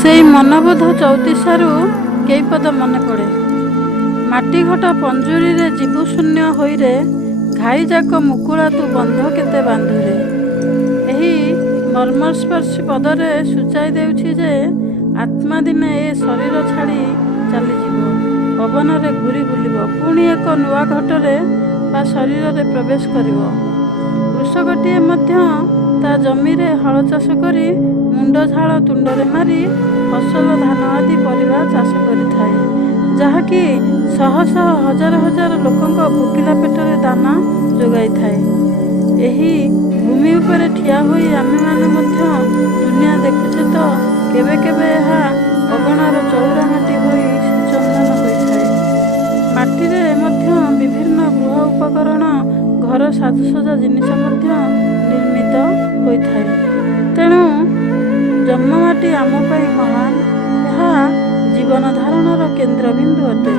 ସେଇ ମନବୋଧ ଚଉତିଶାରୁ କେଇପଦ ମନେ ପଡ଼େ। ମାଟି ଘଟ ପଞ୍ଜୁରୀରେ ଜୀବୁ ଶୂନ୍ୟ ହୋଇରେ, ଘାଇଯାକ ମୁକୁଳା ତୁ ବନ୍ଧ କେତେ ବାନ୍ଧୁରେ। ଏହି ମର୍ମସ୍ପର୍ଶୀ ପଦରେ ସୂଚାଇ ଦେଉଛି ଯେ ଆତ୍ମା ଦିନେ ଏ ଶରୀର ଛାଡ଼ି ଚାଲିଯିବ, ପବନରେ ଘୂରି ବୁଲିବ, ପୁଣି ଏକ ନୂଆ ଘଟରେ ବା ଶରୀରରେ ପ୍ରବେଶ କରିବ। କୃଷକଟିଏ ମଧ୍ୟ ତା ଜମିରେ ହଳ ଚାଷ କରି ମୁଣ୍ଡ ଝାଳ ତୁଣ୍ଡରେ ମାରି ଫସଲ ଧାନ ଆଦି ପରିବା ଚାଷ କରିଥାଏ, ଯାହାକି ଶହ ଶହ ହଜାର ହଜାର ଲୋକଙ୍କ ଭୋକିଲା ପେଟରେ ଦାନା ଯୋଗାଇଥାଏ। ଏହି ଭୂମି ଉପରେ ଠିଆ ହୋଇ ଆମେମାନେ ମଧ୍ୟ ଦୁନିଆ ଦେଖୁଛେ ତ କେବେ କେବେ ଏହା ଅଗଣାର ଚଉରା ମାଟି ହୋଇ ଶ୍ରୀଚନ୍ଦନ ହୋଇଥାଏ। ମାଟିରେ ମଧ୍ୟ ବିଭିନ୍ନ ଗୃହ ଉପକରଣ, ଘର ସାଜସଜ୍ଜା ଜିନିଷ ମଧ୍ୟ ନିର୍ମିତ ହୋଇଥାଏ। ତେଣୁ ଜନ୍ମମାଟି ଆମ ପାଇଁ ମହାନ, ଏହା ଜୀବନ ଧାରଣର କେନ୍ଦ୍ରବିନ୍ଦୁ ଅଟେ।